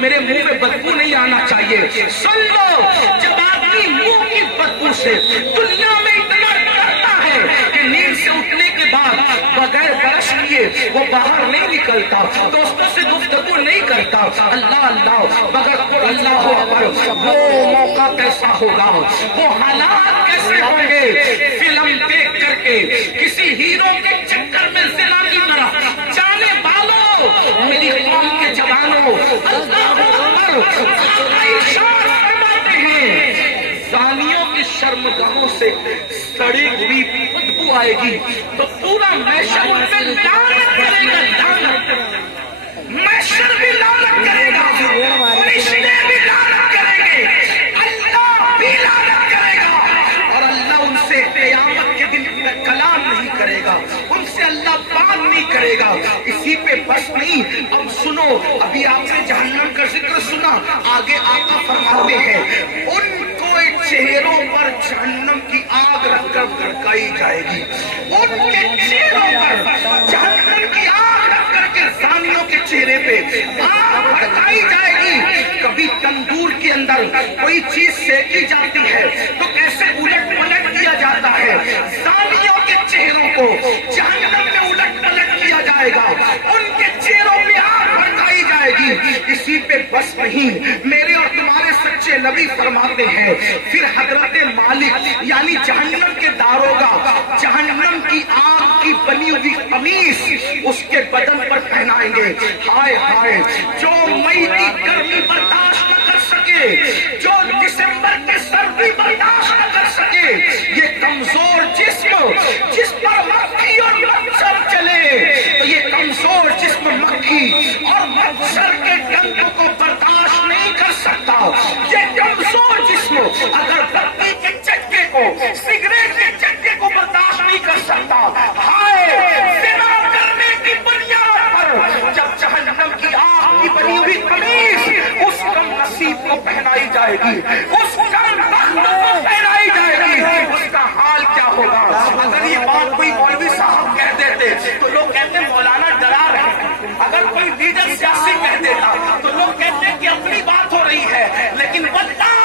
میرے منہ میں بدبو نہیں آنا چاہیے. سن لو, جب آدمی منہ کی بدبو سے دنیا میں اتنا ڈرتا ہے کہ نیند سے اٹھنے کے بعد بغیر برش لیے وہ باہر نہیں نکلتا, دوستوں سے گفتگو نہیں کرتا, اللہ اللہ مگر اللہ اکبر, وہ موقع کیسا ہوگا, وہ حالات کیسے ہوں گے. فلم دیکھ کر کے کسی ہیرو کے چکر میں زنا کی طرح جانے والوں, میری قوم کے جوانوں, اللہ اکبر, ارشاد فرماتے ہیں زانیوں کی شرمگاہوں سے سڑی ہوئی بدبو آئے گی تو پورا محشر ان پہ لعنت کرے گا. لعنت, محشر بھی لعنت کرے گا, فرشتے بھی لعنت کریں گے, اللہ بھی لعنت کرے گا, اور اللہ ان سے قیامت کے دن کلام نہیں کرے گا, ان سے اللہ بات نہیں کرے گا. اسی پہ بس نہیں, اب سنو, ابھی آپ نے جہنم کا ذکر سنا, آگے آقا فرماتے ہیں ان چہروں پر جہنم کی آگ رکھ کر بھڑکائی جائے گی. ان کے چہروں پر جہنم کی آگ رکھ کر کے زانیوں کے چہرے پہ آگ بھڑکائی جائے گی. کبھی تندور کے اندر کوئی چیز سینکی جاتی ہے تو کیسے الٹ پلٹ کیا جاتا ہے, زانیوں کے چہروں کو جہنم میں الٹ پلٹ کیا جائے گا, ان کے چہروں میں آگ بھڑکائی جائے گی. اسی پہ بس نہیں, میرے اور تمہارے سچے نبی فرماتے ہیں پھر حضرت مالک یعنی جہنم کے داروغہ جہنم کی آگ کی بنی ہوئی قمیص اس کے بدن پر پہنائیں گے. ہائے ہائے, جو مئی کی گرمی برداشت نہ کر سکے, جو دسمبر کی سردی برداشت نہ کر سکے, یہ کمزور جسم جس پر مکھی اور مچھر چلے, تو یہ کمزور جسم مکھی اور مچھر کے ڈنک کو برداشت نہیں کر سکتا. یہ کمزور جسم اگر بتی کے چٹکے کو, سگریٹ کے چٹکے کو برداشت نہیں کر سکتا, ہائے زنا کرنے کی بنیاد پر جب جہنم کی آگ کی بنی ہوئی قمیص اس کم نصیب کو پہنائی جائے گی, اس کم بخت کو پہنائی جائے گی, اس کا حال کیا ہوگا. اگر یہ بات کوئی مولوی صاحب کہہ دیتے تو لوگ کہتے مولانا ڈرا رہے ہیں, اگر کوئی لیڈر سیاسی کہہ دیتا تو لوگ کہتے کہ اپنی بات ہو رہی ہے, لیکن واللہ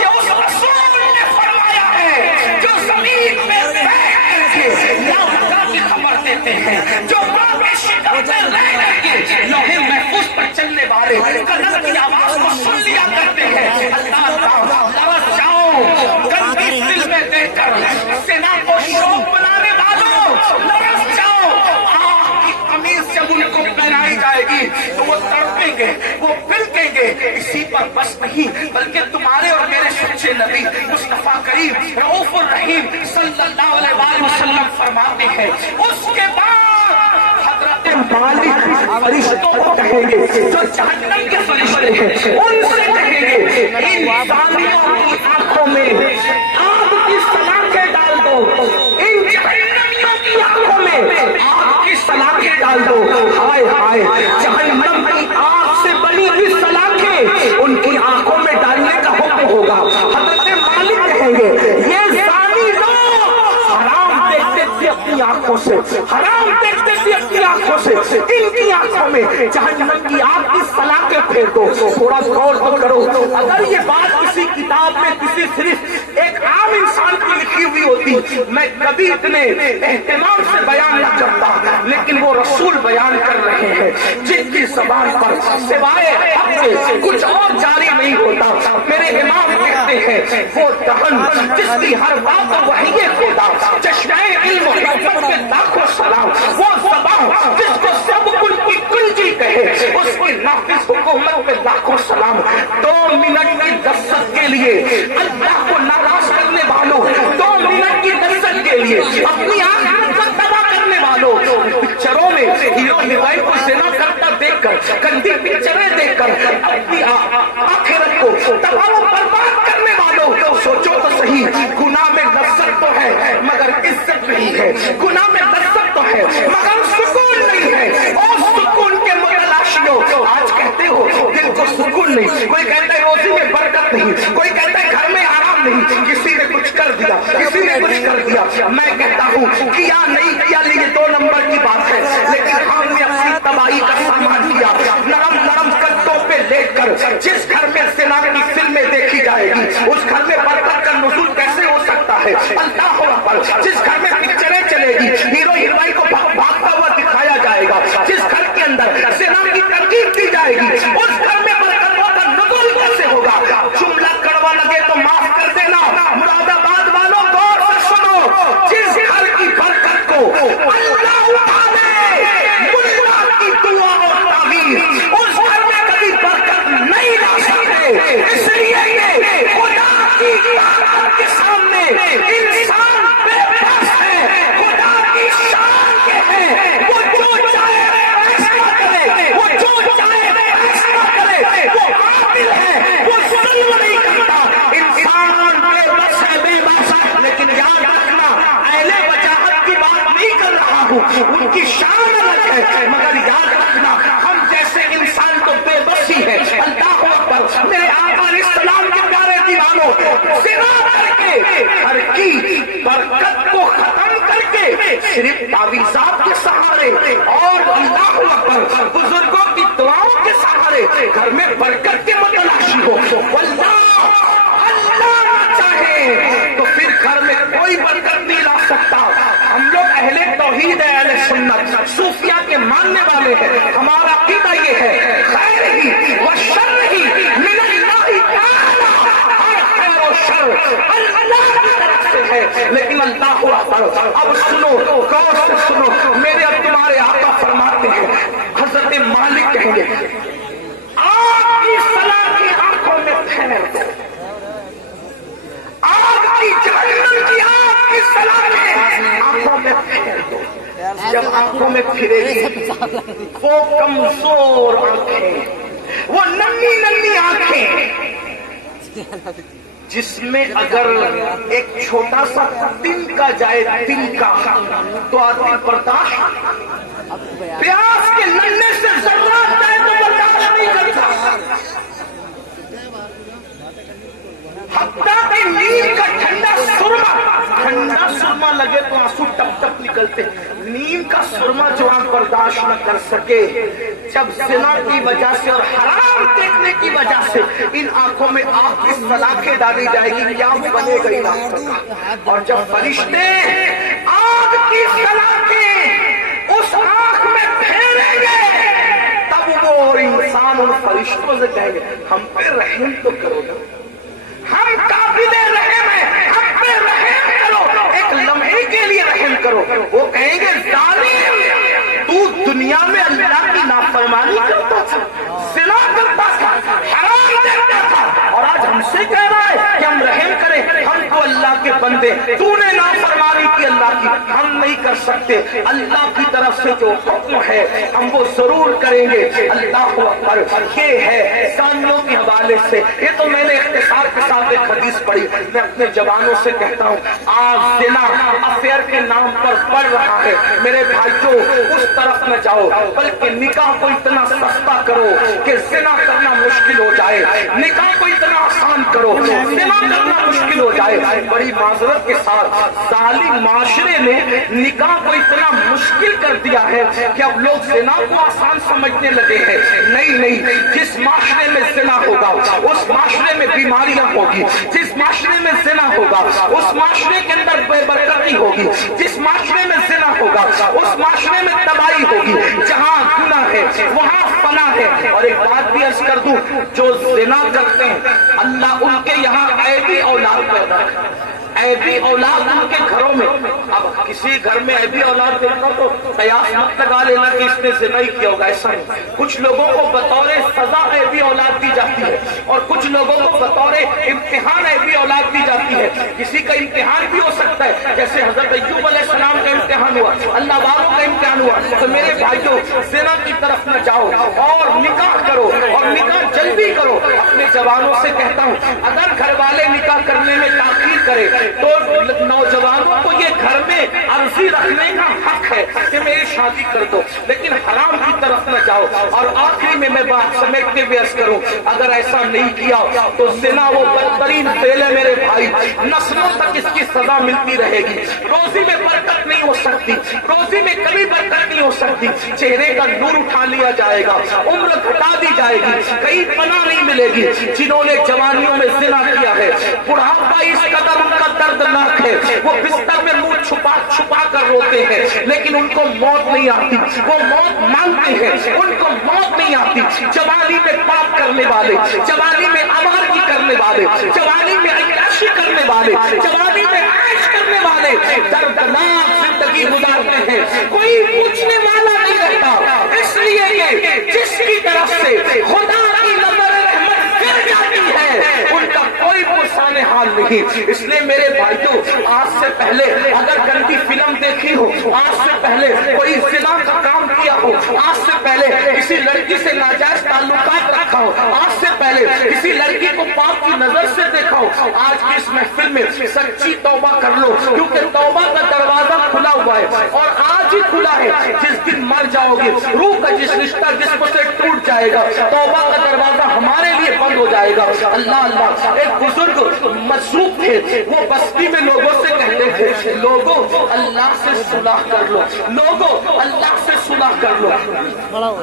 یہ اس رسول نے فرمایا ہے جو زمین میں بیٹھ کر کے لاؤ کی خبر دیتے ہیں, جو ماں کے شکم میں رہ کر کے لوہے محفوظ پر چلنے والے قدم کی آواز کو سن لیا کرتے ہیں. اللہ اللہ لرز جاؤ گندی فلمیں دیکھ کر زنا کو شوق بنانے والوں, لرز جاؤ, آگ کی قمیص جب ان کو پہنائی جائے گی تو وہ تڑپیں گے, وہ پھلکیں گے. اسی پر بس نہیں بلکہ تمہارے اور میرے سچے نبی مصطفیٰ کریم رؤوف الرحیم صلی اللہ علیہ وسلم فرماتے ہیں اس کے بعد حضرت مالک فرشتوں کو کہیں گے جو جہنم کے فرشتے ہیں, ان سے کہیں گے ان زانیوں کی آنکھوں میں آگ کی سلاخیں ڈال دو, ان جہنمیوں کی آنکھوں میں آگ کی سلاخیں ڈال دو. ہائے ہائے, جہنم کی آگ سے بنی ہوئی سلاخیں ان کی آنکھوں میں ڈالنے کا حکم ہوگا. حضرت مالک کہیں گے یہ زانی لوگ حرام دیکھتے تھے اپنی آنکھوں سے, حرام دیکھتے تھے اپنی آنکھوں سے, ان کی آنکھوں میں جہنم کی آگ کی سلاخیں پھیر دو. تھوڑا غور تو کرو, اگر یہ بات کسی کتاب میں کسی صرف ایک عام انسان کی لکھی ہوئی ہوتی میں کبھی اتنے اہتمام سے بیان نہ کرتا, لیکن وہ رسول بیان کر رہے ہیں جن کی زبان پر سوائے حق سے کچھ اور جاری نہیں ہوتا. میرے امام کہتے ہیں وہ دہن جس کی ہر بات وحی خدا, چشمہ علم و حکمت کے لاکھوں سلام, وہ زبان جس کو سب کل کی کنجی کہے, اس کی نافذ حکومت پہ لاکھوں سلام. 2 منٹ کی لذت کے لیے اللہ کو ناراض کرنے والوں, 2 منٹ کی لذت کے لیے اپنی آنکھ کو تباہ کرنے والوں, پکچروں میں ہیرو ہیروئن کو زنا کرتا دیکھ کر, گندی پکچریں دیکھ کر اپنی آخرت کو تباہ و برباد کرنے والوں, سوچو تو صحیح, گناہ میں لذت تو ہے مگر عزت نہیں ہے, گناہ میں لذت تو ہے مگر سکون نہیں ہے. اور سکون کے متلاشیوں آج کہتے ہو دل کو سکون نہیں, کوئی کہتا ہے روزی میں برکت نہیں, کوئی کہتا ہے گھر میں آرام نہیں, کسی نے کچھ کر دیا, کسی نے کچھ کر دیا. میں کہتا ہوں کیا نہیں کیا یہ 2 نمبر کی بات ہے, لیکن ہم نے اپنی تباہی کا سامان کیا, نرم نرم قدوں پہ لیٹ دیکھ کر جس گھر میں زنا کی فلمیں دیکھی جائے گی اس گھر میں برکت کا نزول کیسے ہو سکتا ہے؟ اللہ اکبر. جس گھر میں پکچریں چلے گی ہیرو ہیروئن کو بھاگتا ہوا دکھایا جائے گا، جس گھر کے اندر زنا کی ترغیب دی جائے گی اس گھر میں برکتوں کا نزول کیسے ہوگا؟ جملہ کڑوا لگے تو معاف کر دینا، مراد آباد والوں غور سے سنو، جس گھر کی برکت کو اللہ اٹھا لے ملا کی دعا اور تعمیر اس گھر میں کبھی برکت نہیں لا سکتے. اس لیے یہ خدا کی طاقت کے سامنے انسان بے بس ہے. خدا کی شان کے ہے، وہ جو چاہے فیصلہ کرے، وہ جو چاہے فیصلہ کرے، وہ عادل ہے، وہ ظلم نہیں کرتا. انسان بے بس ہے، بے بس ہے، لیکن یاد رکھنا اہل وجاہت کی بات نہیں کر رہا ہوں، ان کی شان الگ ہے، مگر یاد رکھنا ہم جیسے انسان تو بے بس ہی ہے. اللہ اکبر. میرے آقا علیہ السلام کے پیارے دیوانوں، زنا کر کے گھر کی برکت کو ختم کر کے صرف تعویذات کے سہارے اور اللہ اکبر بزرگوں کی دعاؤں کے سہارے گھر میں برکت کے متلاشی ہو. اللہ نہ چاہے تو پھر گھر میں کوئی برکت نہیں لا سکتا. ہم لوگ اہل توحید ہے، اہل سنت صوفیہ کے ماننے والے ہیں. ہمارا عقیدہ یہ ہے خیر ہی و شر ہی من اللہ تعالی، ہر خیر و شر اللہ کی طرف سے ہے. لیکن اللہ اکبر، اب سنو، غور سے سنو، میرے اب تمہارے آقا فرماتے ہیں، حضرت مالک کہیں گے آگ کی صلاح کی آنکھوں میں پھیر دو، آگ کی جہنم کی آگ کی صلاح میں آنکھوں میں پھیر دو. جب آنکھوں میں پھرے گی وہ کمزور آنکھیں، وہ ننھی ننھی آنکھیں جس میں اگر ایک چھوٹا سا تن کا جائے، تن کا، تو آدمی برداشت، پیاس کے ننھے سے ذرات جائے تو برداشت نہیں کرتا. حتیٰ کہ نیند کا ٹھنڈا سرما لگے تو آنسو ٹپ ٹپ نکلتے. نیند کا سرما جو آنکھ برداشت نہ کر سکے، جب زنا کی وجہ سے اور حرام دیکھنے کی وجہ سے ان آنکھوں میں آگ کی سلاخیں ڈالی جائے گی، کیا بنے گا ان آنکھوں کا؟ اور جب فرشتے آگ کی سلاخیں اس آنکھ میں پھیریں گے تب وہ انسان ان فرشتوں سے کہیں گے ہم پہ رحم تو کرو گا، ہم قابل رحم ہیں، ہم پہ رحم کرو، ایک لمحے کے لیے رحم کرو. وہ کہیں گے ظالم، تو دنیا میں اللہ کی نافرمانی کرتا تھا، زنا کرتا تھا، حرام دیکھتا تھا، اور آج ہم سے کہہ رہا ہے کہ ہم رحم کریں، ہم تو اللہ کے بندے، تو نے نافرمانی کی اللہ کی، ہم نہیں کر سکتے. اللہ کی طرف سے جو حکم ہے ہم وہ ضرور کریں گے. اللہ اکبر. یہ ہے زانیوں کے حوالے سے. یہ تو میں نے اختصار کے ساتھ ایک حدیث پڑھی. میں اپنے جوانوں سے کہتا ہوں آج زنا افیئر کے نام پر بڑھ رہا ہے. میرے بھائیوں اس طرف نہ جاؤ، بلکہ نکاح کو اتنا سستا کرو کہ زنا کرنا مشکل ہو جائے، نکاح کو اتنا آسان کرو زنا کرنا مشکل ہو جائے. بڑی معذرت کے ساتھ ظالم معاشرے نے نکاح کو اتنا مشکل کر دیا ہے کہ اب لوگ زنا کو آسان سمجھنے لگے ہیں. نہیں، جس معاشرے میں زنا ہوگا اس معاشرے میں بیماریاں ہوگی، جس معاشرے میں زنا ہوگا اس معاشرے کے اندر بے برکتی ہوگی، جس معاشرے میں زنا ہوگا اس معاشرے میں تباہی ہوگی. جہاں گناہ ہے وہاں فنا ہے. اور ایک بات بھی عرض کر دوں، جو زنا کرتے ہیں اللہ ان کے یہاں عیبی اولاد پیدا کرتا ہے، عیبی اولاد ان کے گھروں میں. اب کسی گھر میں عیبی اولاد دیکھنا تو قیاس مت لگا لینا کہ اس نے زنا ہی کیا ہوگا، ایسا نہیں. کچھ لوگوں کو بطور سزا عیبی اولاد دی جاتی ہے اور کچھ لوگوں کو بطور امتحان عیبی اولاد دی جاتی ہے. کسی کا امتحان بھی ہو سکتا ہے، جیسے حضرت ایوب علیہ السلام کا امتحان ہوا، اللہ والوں کا امتحان ہوا. تو میرے بھائیوں زنا کی طرف نہ جاؤ اور نکاح کرو، اور نکاح جلدی کرو. اپنے جوانوں سے کہتا ہوں اگر گھر والے نکاح کرنے میں تاخیر کرے تو نوجوانوں کو یہ گھر میں عرضی رکھنے کا حق ہے کہ میری شادی کر دو، لیکن حرام کی طرف نہ جاؤ۔ اور آخری میں بات سمیٹتے ہوئے عرض کروں، اگر ایسا نہیں کیا تو زنا وہ بدترین فعل ہے میرے بھائی، نسلوں تک اس کی سزا ملتی رہے گی۔ روزی میں برکت نہیں ہو سکتی، روزی میں کبھی برکت نہیں ہو سکتی، چہرے کا نور اٹھا لیا جائے گا، عمر گھٹا دی جائے گی، کہیں پناہ نہیں ملے گی۔ جنہوں نے جوانیوں میں زنا کیا ہے، بڑھاپا اس قدر ان کا دردناک ہے، وہ بستر میں منہ چھپا چھپا کر روتے ہیں، لیکن ان کو موت نہیں آتی، وہ موت مانگتے ہیں، ان کو موت نہیں آتی۔ جوانی میں پاپ کرنے والے، جوانی میں آوارگی کرنے والے، جوانی میں عیاشی کرنے والے، جوانی میں عیش کرنے والے دردناک زندگی گزارتے ہیں، کوئی پوچھنے والا نہیں رہتا، اس لیے کہ جس کی طرف سے خدا کی نظر رحمت گر جاتی ہے ان کا کوئی پرسان حال نہیں۔ اس لیے میرے بھائیوں، آج سے پہلے اگر گندی فلم دیکھی ہو، آج سے پہلے کوئی زنا کا کام کیا ہو، آج سے پہلے کسی لڑکی سے ناجائز تعلقات رکھا ہو، آج سے پہلے کسی لڑکی کو پاپ کی نظر سے دیکھا ہو، آج کی اس محفل میں سچی توبہ کر لو، کیونکہ توبہ کا دروازہ کھلا ہوا ہے اور آج ہی کھلا ہے۔ جس دن مر جاؤ گے، روح کا جس رشتہ جسم سے ٹوٹ جائے گا، توبہ کا دروازہ ہمارے لیے بند ہو جائے گا۔ اللہ اللہ، ایک بزرگ مجذوب تھے، وہ بستی میں لوگوں سے کہتے تھے، لوگوں اللہ سے صلح کر لو، لوگوں اللہ سے صلح کر لو،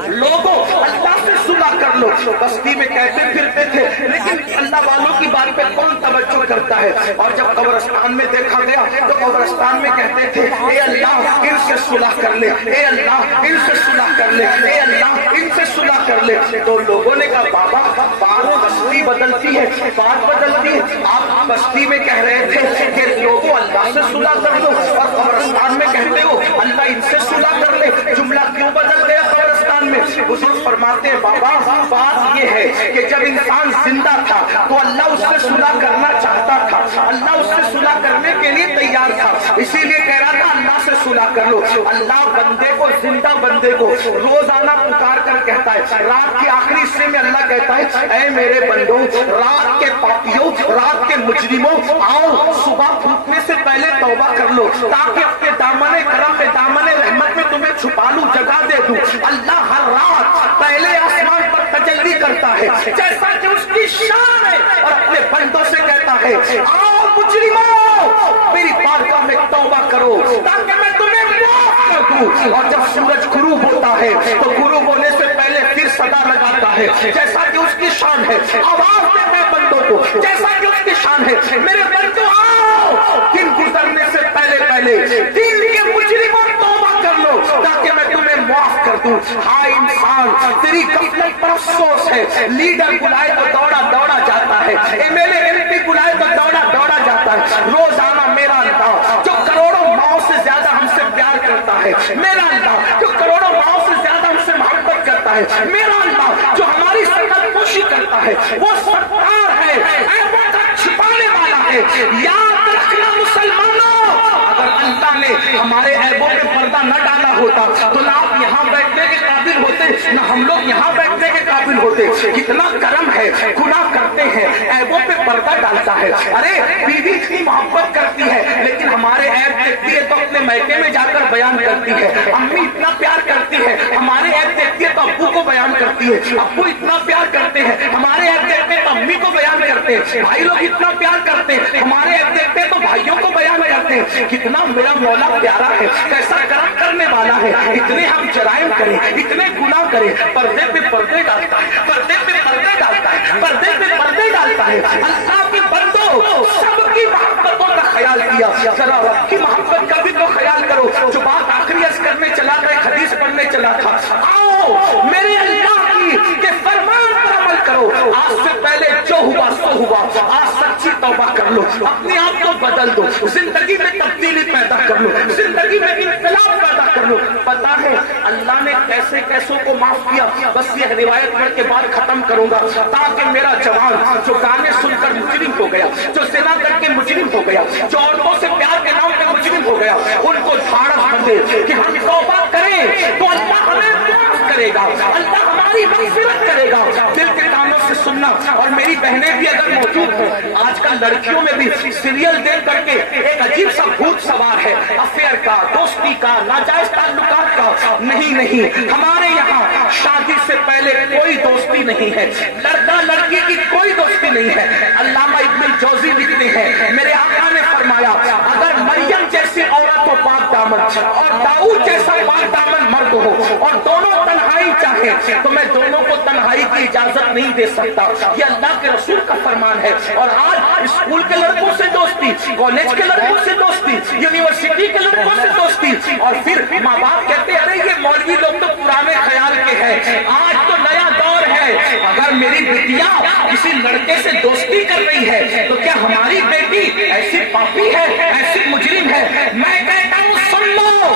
لوگوں اللہ سے صلح کر لو۔ بستی میں کہتے پھرتے تھے، لیکن اللہ والوں کی بات پہ کون توجہ کرتا ہے؟ اور جب قبرستان میں دیکھا گیا تو قبرستان میں کہتے تھے، اے اللہ ان سے صلح کر لے، اے اللہ ان سے صلح کر لے، اے اللہ ان سے صلح کر لے۔ تو لوگوں نے کہا، بابا بات بستی بدلتی ہے، بات بدلتی ہے، آپ بستی میں کہہ رہے تھے کہ لوگوں اللہ سے صلح کر دو اور قبرستان میں کہتے ہو اللہ ان سے صلح کر لے، جملہ کیوں بدل گیا قبرستان میں؟ بزرگ فرماتے ہیں، بابا بات یہ ہے کہ جب انسان زندہ تھا تو اللہ اس سے صلح کرنا چاہتا تھا، اللہ اس سے صلح کرنے کے لیے تیار تھا، اسی لیے کہہ رہا تھا اللہ سے صلح کر لو۔ اللہ بندے کو، زندہ بندے کو روزانہ پکار کر کہتا ہے، رات کے آخری حصے میں اللہ کہتا ہے، اے میرے بندوں، رات کے پاپیوں، رات کے مجرموں، آؤ صبح پھوٹنے سے پہلے توبہ کر لو تاکہ اپنے دامن کرم میں، دامن رحمت میں تمہیں چھپا لوں، جگہ دے دوں۔ اللہ ہر رات پہلے آسمان پر تجلی کرتا ہے جیسا کہ اس کی شان ہے، اور اپنے بندوں سے کہتا ہے، آؤ مجرموں میری بارگاہ میں توبہ کرو تاکہ میں تمہیں معاف کر دوں۔ اور جب سورج غروب ہوتا ہے تو غروب ہونے سے پہلے پھر صدا لگاتا ہے جیسا کہ اس کی شان ہے، آواز دیتا ہے بندوں کو جیسا کہ اس کی شان ہے، میرے بندوں آؤ، دن گزرنے سے پہلے پہلے دن کے مجرموں توبہ کر لو تاکہ میں تمہیں معاف کر دوں۔ ہائے انسان، تیری غفلت پر افسوس ہے، لیڈر بلائے تو دوڑا دوڑا جاتا ہے، ایم ایل اے ایم پی بلائے تو دوڑا دوڑا جاتا ہے۔ روزانہ میرا اللہ جو کروڑوں ماؤں سے زیادہ ہم سے پیار کرتا ہے، میرا اللہ جو کروڑوں ماؤں سے زیادہ ہم سے محبت کرتا ہے، میرا اللہ جو ہماری سرکت پوشی کرتا ہے، وہ ستار ہے، عیبوں کا چھپانے والا ہے۔ یاد رکھنا مسلمانوں، اگر اللہ نے ہمارے عیبوں پہ پردہ نہ ڈالا ہوتا تو نہ آپ یہاں بیٹھنے کے قابل ہوتے، نہ ہم لوگ یہاں بیٹھنے کے قابل ہوتے۔ کتنا کرم ہے، گناہ کرتے ہیں، عیبوں پہ پردہ ڈالتا ہے۔ ارے بیوی اتنی محبت کرتی ہے لیکن ہمارے عیب دیکھتی ہے تو اپنے میکے میں جا کر بیان کرتی ہے، امی اتنا پیار کرتی ہے، ہمارے عیب دیکھتی ہے تو ابو کو بیان کرتی ہے، ابو اتنا پیار کرتے ہیں، ہمارے عیب دیکھتے ہیں تو امی کو بیان کرتے ہیں، بھائی لوگ اتنا پیار کرتے ہیں، ہمارے عیب دیکھتے ہیں تو بھائیوں کو بیان کرتے ہیں۔ کتنا میرا مولا پیارا ہے، کیسا کرم کرنے والا ہے، اتنے ہم جرائم کریں، اتنے گناہ کریں، پردے پہ پردے ڈالتا ہے، پردے پہ پردے ڈالتا ہے، پردے پہ پردے ڈالتا ہے۔ اللہ کے بندوں، سب کی محبتوں کا خیال کیا، ذرا رب کی محبت کا بھی تو خیال کرو۔ جو بات آخری عرض کرنے چلا تھا، ایک حدیث پڑھنے چلا تھا، آؤ میرے اللہ کی کے فرمان پر عمل کرو، آج سے پہلے جو ہوا سو ہوا، آج سچی توبہ کر لو، اپنے آپ کو بدل دو، زندگی میں تبدیلی پیدا کر لو، زندگی میں انقلاب پیدا کر لو۔ پتا ہے اللہ نے کیسے کیسوں کو معاف کیا، بس یہ روایت پڑھ کے بعد ختم کروں گا تاکہ میرا جوان جو گانے سن کر مجرم ہو گیا، جو زنا کر کے مجرم ہو گیا، جو عورتوں سے پیار کے نام پہ مجرم ہو گیا، ان کو دھاڑس دے کہ ہم توبہ کریں تو اللہ ہمیں معاف کرے گا، اللہ ہماری مغفرت کرے گا۔ دل کے کانوں سے سننا، اور میری بہنیں بھی اگر موجود ہوں، آج کل لڑکیوں میں بھی سیریل دیکھ کر کے ایک عجیب سا بھوت سوار ہے، افیئر کا، دوستی کا، ناجائز تعلقات کا۔ نہیں، ہمارے یہاں شادی سے پہلے کوئی دوستی نہیں ہے، لڑکا لڑکی کی کوئی دوستی نہیں ہے۔ علامہ ابن الجوزی لکھتے ہیں، میرے آقا نے فرمایا اگر مریم جیسی عورت ہو پاک دامن اور داؤد جیسا پاک دامن مرد ہو اور دونوں تنہائی چاہیں تو میں دونوں کو تنہائی کی اجازت نہیں دے سکتا۔ یہ اللہ کے رسول کا فرمان ہے۔ اور آج اسکول کے لڑکوں سے دوستی، کالج کے لڑکوں سے دوستی، یونیورسٹی کے لڑکوں سے دوستی، اور پھر ماں باپ کہتے ہیں ارے یہ مولوی لوگ تو پرانے خیال کے ہیں، آج تو نیا دور ہے۔ اگر میری بیٹیاں کسی لڑکے سے دوستی کر رہی ہے تو کیا ہماری بیٹی ایسی پاپی ہے، ایسی مجرم ہے؟ میں کہتا ہوں سن لو،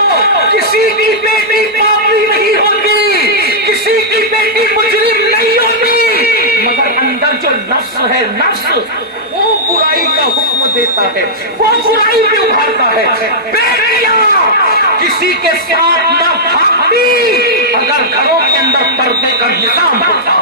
کسی کی بیٹی پاپی نہیں ہوتی، کسی کی بیٹی مجرم نہیں ہوتی، مگر اندر جو نفس ہے، نفس وہ برائی کا حکم دیتا ہے، وہ برائی بھی ابھارتا ہے۔ بیٹیاں کسی کے ساتھ نہ بھاگتی اگر گھروں کے اندر پردے کا نظام ہوتا۔